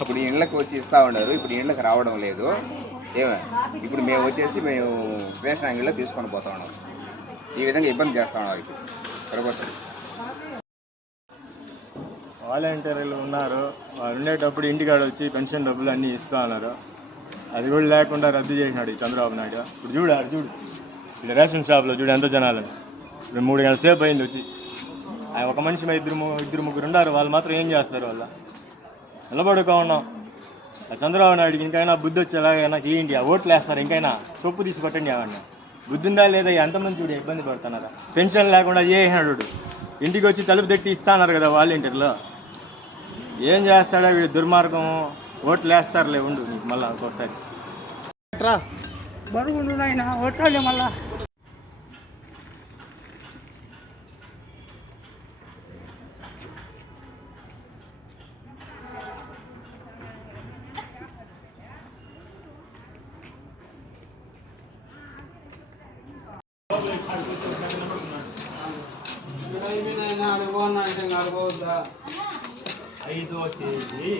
అప్పుడు ఇళ్ళకి వచ్చి ఇస్తూ ఉన్నారు, ఇప్పుడు ఇళ్ళకి రావడం లేదు. ఏమే ఇప్పుడు మేము వచ్చేసి రేషన్ అంగిల్లో తీసుకొని పోతా ఉన్నాం. ఈ విధంగా ఇబ్బంది చేస్తూ ఉన్నారు ఇప్పుడు ప్రభుత్వం. వాలంటీర్లు ఉన్నారు, వాళ్ళు ఉండేటప్పుడు ఇంటికాడ వచ్చి పెన్షన్ డబ్బులు అన్నీ ఇస్తూ ఉన్నారు. అది కూడా లేకుండా రద్దు చేసినాడు ఈ చంద్రబాబు నాయుడు. ఇప్పుడు చూడు ఇప్పుడు రేషన్ షాప్లో చూడు ఎంత జనాలని. ఇప్పుడు 3 గంటల సేపు అయింది వచ్చి. ఒక మనిషి ఇద్దరు ముగ్గురు ఉన్నారు, వాళ్ళు మాత్రం ఏం చేస్తారు? వాళ్ళ నిలబడుకో ఉన్నాం. ఆ చంద్రబాబు నాయుడికి ఇంకైనా బుద్ధి వచ్చేలాగైనా చేయండి. ఆ ఓట్లు వేస్తారు, ఇంకైనా చొప్పు తీసి కొట్టండి. ఏమన్నా బుద్ధి ఉందా లేదా? ఎంతమంది చూడు ఇబ్బంది పడుతున్నారా? పెన్షన్ లేకుండా చేసినాడు. ఇంటికి వచ్చి తలుపు తట్టి ఇస్తున్నారు కదా వాలంటీర్లో. ఏం చేస్తాడో వీడు దుర్మార్గం. ఓట్లు వేస్తారులే, ఉండు నీకు మళ్ళీ ఇంకోసారి బరుగుండు నాయన ఓట్లే మళ్ళా. అయిపోయింది 5వ తేదీ